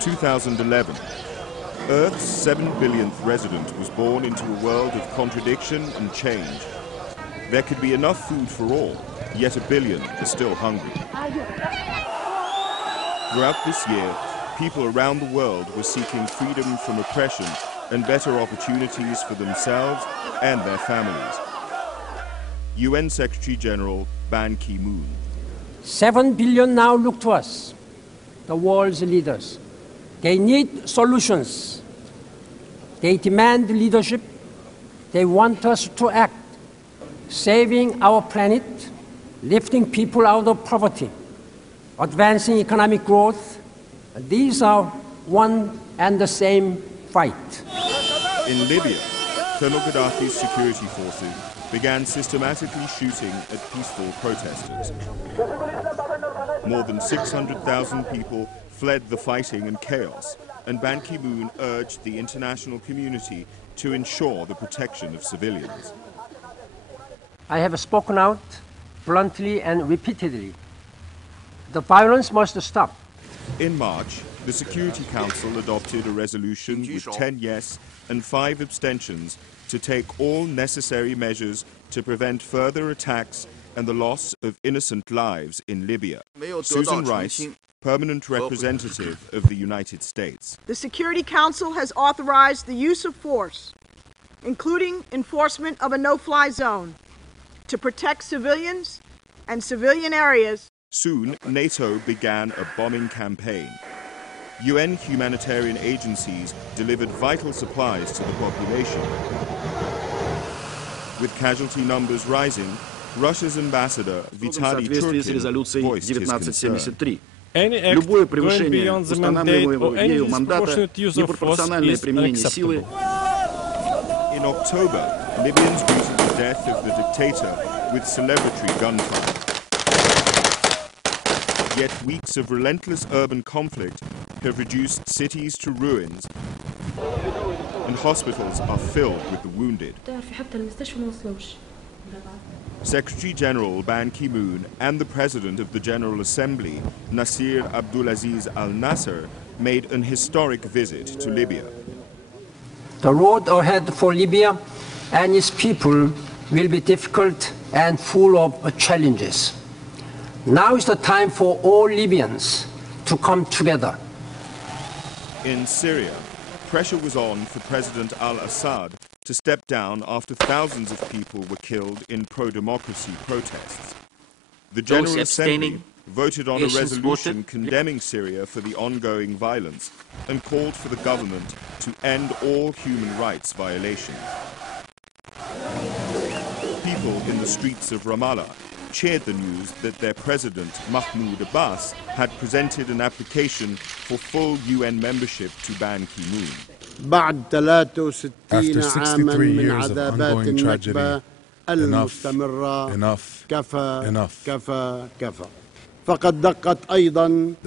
2011. Earth's 7 billionth resident was born into a world of contradiction and change. There could be enough food for all, yet 1 billion are still hungry. Throughout this year, people around the world were seeking freedom from oppression and better opportunities for themselves and their families. UN Secretary General Ban Ki-moon. 7 billion now look to us, the world's leaders. They need solutions. They demand leadership. They want us to act, saving our planet, lifting people out of poverty, advancing economic growth. These are one and the same fight. In Libya, Colonel Gaddafi's security forces began systematically shooting at peaceful protesters. More than 600,000 people fled the fighting and chaos, and Ban Ki-moon urged the international community to ensure the protection of civilians. I have spoken out bluntly and repeatedly. The violence must stop. In March, the Security Council adopted a resolution with 10 yes and 5 abstentions to take all necessary measures to prevent further attacks and the loss of innocent lives in Libya. Susan Rice, permanent representative of the United States. The Security Council has authorized the use of force, including enforcement of a no-fly zone, to protect civilians and civilian areas. Soon, NATO began a bombing campaign. UN humanitarian agencies delivered vital supplies to the population. With casualty numbers rising, Russia's ambassador Vitaly Churkin voiced his concern. Any act going beyond the mandate or any disproportionate use of force is unacceptable. In October, Libyans greeted the death of the dictator with celebratory gunfire. Yet weeks of relentless urban conflict have reduced cities to ruins, and hospitals are filled with the wounded. Secretary General Ban Ki-moon and the President of the General Assembly, Nasir Abdulaziz Al-Nasser, made an historic visit to Libya. The road ahead for Libya and its people will be difficult and full of challenges. Now is the time for all Libyans to come together. In Syria, pressure was on for President al-Assad to step down after thousands of people were killed in pro-democracy protests. The General Assembly voted on a resolution condemning Syria for the ongoing violence and called for the government to end all human rights violations. People in the streets of Ramallah cheered the news that their president, Mahmoud Abbas, had presented an application for full UN membership to Ban Ki-moon. After 63 years of ongoing tragedy, enough. The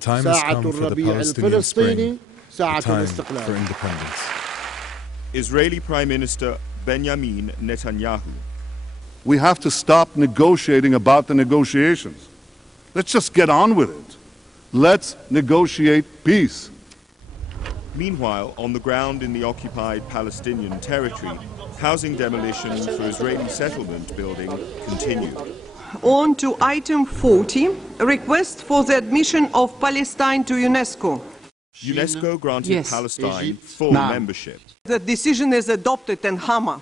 time has come for the Palestinian Spring, the time for independence. Israeli Prime Minister Benjamin Netanyahu. We have to stop negotiating about the negotiations. Let's just get on with it. Let's negotiate peace. Meanwhile, on the ground in the occupied Palestinian territory, housing demolitions for Israeli settlement building continue. On to item 40, request for the admission of Palestine to UNESCO. UNESCO granted Palestine full membership. The decision is adopted in Hama.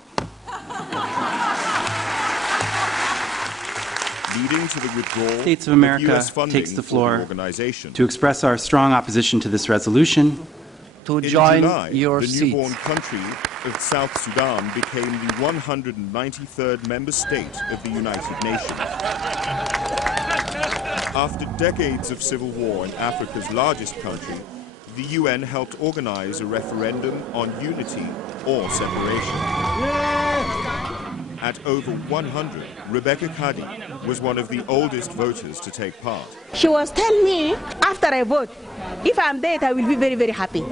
Leading to the withdrawal States of America takes the floor to express our strong opposition to this resolution. To join your seats. The newborn country of South Sudan became the 193rd member state of the United Nations. After decades of civil war in Africa's largest country, the UN helped organize a referendum on unity or separation. At over 100, Rebecca Kadi was one of the oldest voters to take part. She was telling me, after I vote, if I'm dead, I will be very, very happy,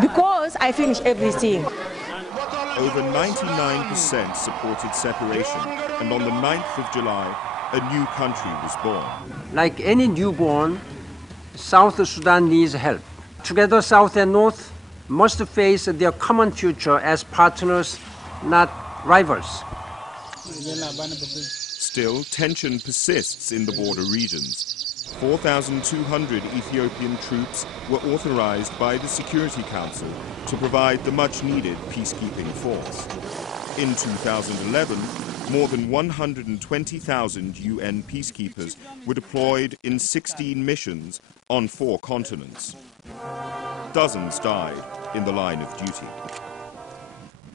because I finished everything. Over 99% supported separation, and on the 9th of July, a new country was born. Like any newborn, South Sudan needs help together, South and North must face their common future as partners, not rivals. Still, tension persists in the border regions. 4,200 Ethiopian troops were authorized by the Security Council to provide the much-needed peacekeeping force. In 2011, more than 120,000 UN peacekeepers were deployed in 16 missions on 4 continents. Dozens died in the line of duty.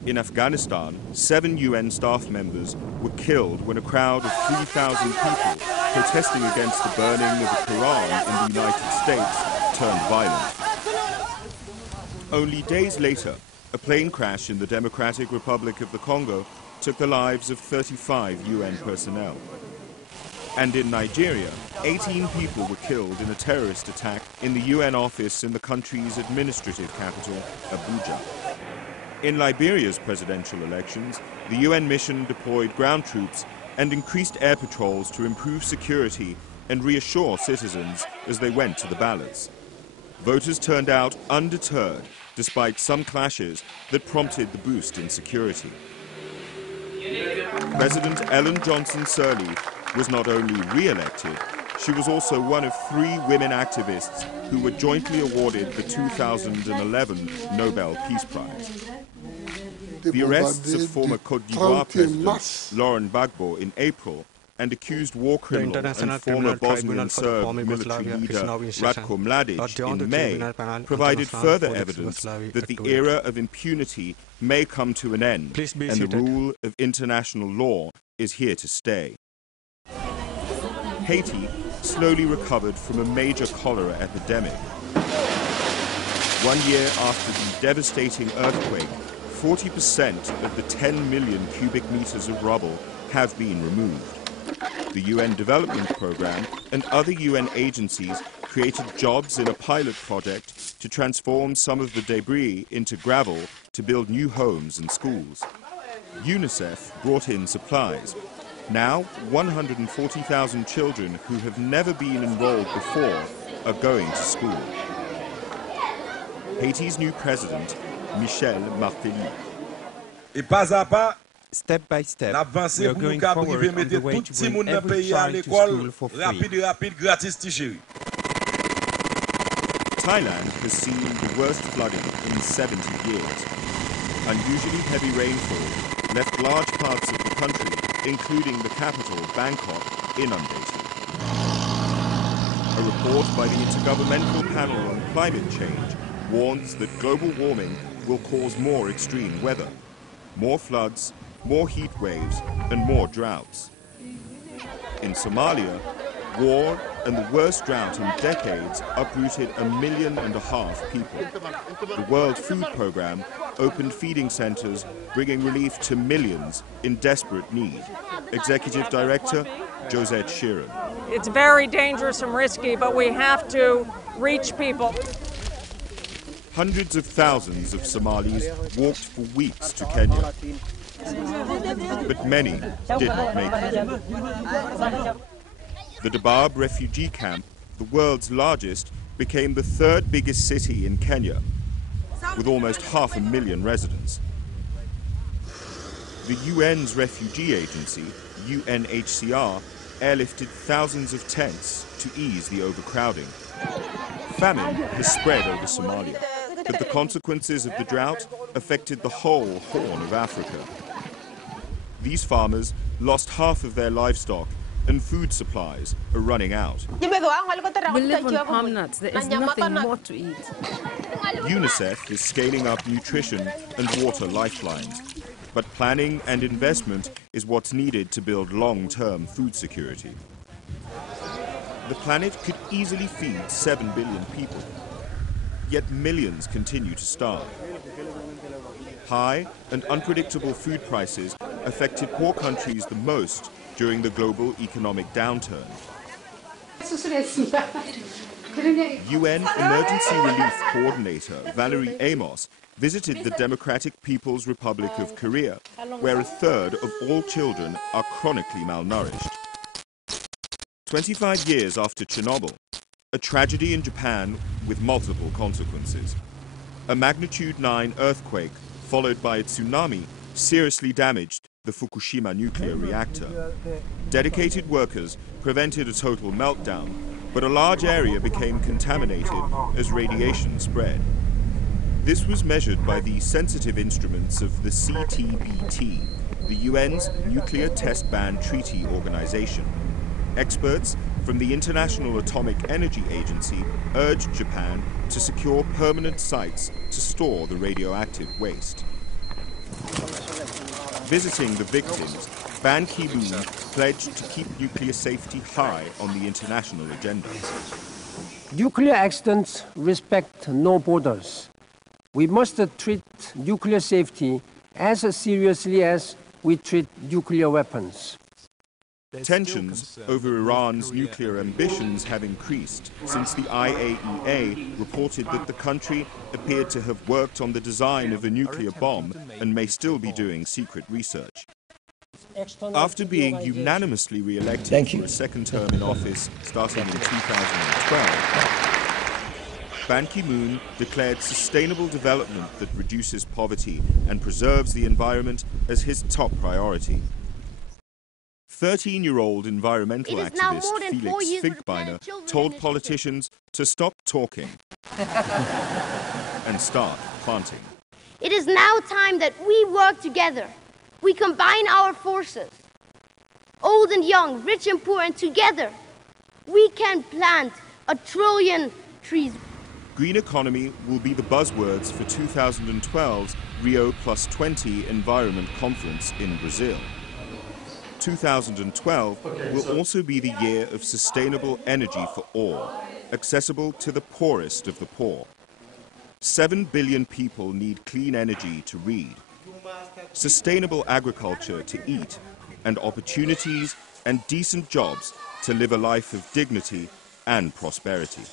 In Afghanistan, 7 UN staff members were killed when a crowd of 3,000 people protesting against the burning of the Quran in the United States turned violent. Only days later, a plane crash in the Democratic Republic of the Congo took the lives of 35 UN personnel. And in Nigeria, 18 people were killed in a terrorist attack in the UN office in the country's administrative capital, Abuja. In Liberia's presidential elections, the UN mission deployed ground troops and increased air patrols to improve security and reassure citizens as they went to the ballots. Voters turned out undeterred, despite some clashes that prompted the boost in security. President Ellen Johnson Sirleaf was not only re-elected, she was also one of 3 women activists who were jointly awarded the 2011 Nobel Peace Prize. The arrests of former Côte d'Ivoire President Laurent Gbagbo in April and accused war criminal and former Bosnian Serb military leader Ratko Mladic in May provided further evidence that the era of impunity may come to an end and the rule of international law is here to stay. Haiti slowly recovered from a major cholera epidemic. 1 year after the devastating earthquake, 40% of the 10 million cubic meters of rubble have been removed. The UN Development Programme and other UN agencies created jobs in a pilot project to transform some of the debris into gravel to build new homes and schools. UNICEF brought in supplies. Now, 140,000 children who have never been enrolled before are going to school. Haiti's new president, Michel Martelly. Step by step, we are going forward on the way to bring every child to school for free. Thailand has seen the worst flooding in 70 years. Unusually heavy rainfall left large parts of the country, including the capital, Bangkok, inundated. A report by the Intergovernmental Panel on Climate Change warns that global warming will cause more extreme weather, more floods, more heat waves, and more droughts. In Somalia, war and the worst drought in decades uprooted 1.5 million people. The World Food Programme opened feeding centres, bringing relief to millions in desperate need. Executive Director, Josette Sheeran. It's very dangerous and risky, but we have to reach people. Hundreds of thousands of Somalis walked for weeks to Kenya. But many didn't make it. The Dadaab refugee camp, the world's largest, became the 3rd biggest city in Kenya, with almost 500,000 residents. The UN's refugee agency, UNHCR, airlifted thousands of tents to ease the overcrowding. Famine has spread over Somalia, but the consequences of the drought affected the whole Horn of Africa. These farmers lost half of their livestock and food supplies are running out. We live on palm nuts. There is nothing more to eat. UNICEF is scaling up nutrition and water lifelines, but planning and investment is what's needed to build long-term food security. The planet could easily feed 7 billion people, yet millions continue to starve. High and unpredictable food prices affected poor countries the most during the global economic downturn. UN Emergency Relief Coordinator Valerie Amos visited the Democratic People's Republic of Korea, where 1/3 of all children are chronically malnourished. 25 years after Chernobyl, a tragedy in Japan with multiple consequences. A magnitude 9 earthquake, followed by a tsunami, seriously damaged the Fukushima nuclear reactor. Dedicated workers prevented a total meltdown, but a large area became contaminated as radiation spread. This was measured by the sensitive instruments of the CTBT, the UN's Nuclear Test Ban Treaty Organization. Experts from the International Atomic Energy Agency urged Japan to secure permanent sites to store the radioactive waste. Visiting the victims, Ban Ki-moon pledged to keep nuclear safety high on the international agenda. Nuclear accidents respect no borders. We must treat nuclear safety as seriously as we treat nuclear weapons. Tensions over Iran's nuclear ambitions have increased since the IAEA reported that the country appeared to have worked on the design of a nuclear bomb and may still be doing secret research. After being unanimously re-elected for a second term in office starting in 2012, Ban Ki-moon declared sustainable development that reduces poverty and preserves the environment as his top priority. 13-year-old environmental activist Felix Finkbeiner told politicians to stop talking and start planting. It is now time that we work together. We combine our forces, old and young, rich and poor, and together we can plant 1 trillion trees. Green economy will be the buzzwords for 2012's Rio+20 Environment Conference in Brazil. 2012 will also be the year of sustainable energy for all, accessible to the poorest of the poor. 7 billion people need clean energy to read, sustainable agriculture to eat, and opportunities and decent jobs to live a life of dignity and prosperity.